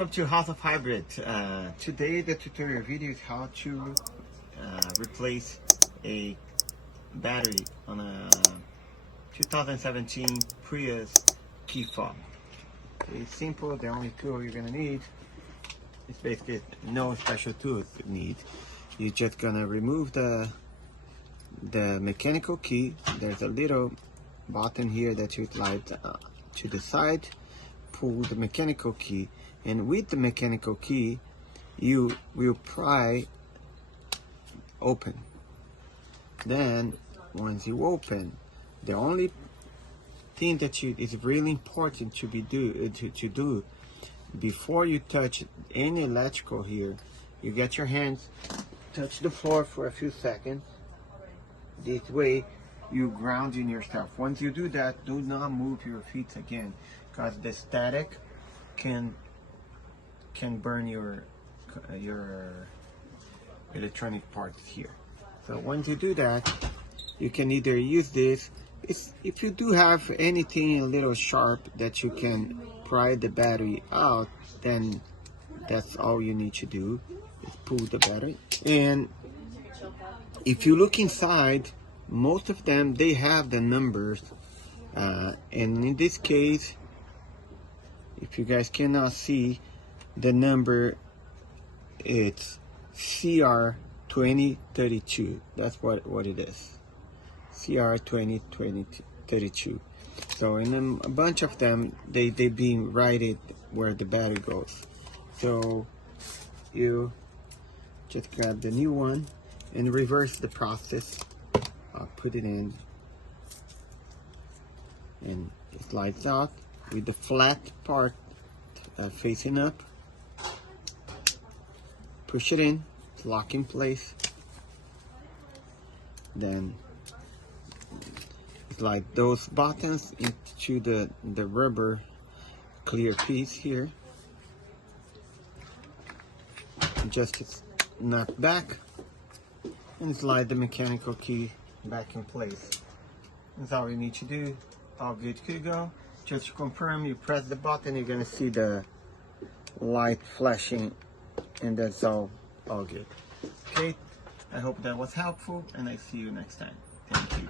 Welcome to House of Hybrid. Today the tutorial video is how to replace a battery on a 2017 Prius Gen4. It's simple. The only tool you're gonna need is basically no special tools you need. You're just gonna remove the mechanical key. There's a little button here that you slide to the side, pull the mechanical key, and with the mechanical key you will pry open. Then once you open, the only thing that is really important to do before you touch any electrical here, you get your hands touch the floor for a few seconds. This way you grounding yourself. Once you do that, do not move your feet again, because the static can burn your electronic parts here. So once you do that, you can either use this. If you do have anything a little sharp that you can pry the battery out, then that's all you need to do is pull the battery. And if you look inside, most of them, they have the numbers, and in this case, if you guys cannot see the number, it's CR2032. That's what it is, CR2032. So in a bunch of them, they being righted where the battery goes. So you just grab the new one and reverse the process. I'll put it in, and it slides out with the flat part facing up. Push it in, lock in place. Then slide those buttons into the rubber clear piece here. Just snap back and slide the mechanical key back in place. That's all you need to do. All good to go. Just to confirm, you press the button, you're gonna see the light flashing, and that's all good. Okay, I hope that was helpful, and I see you next time. Thank you.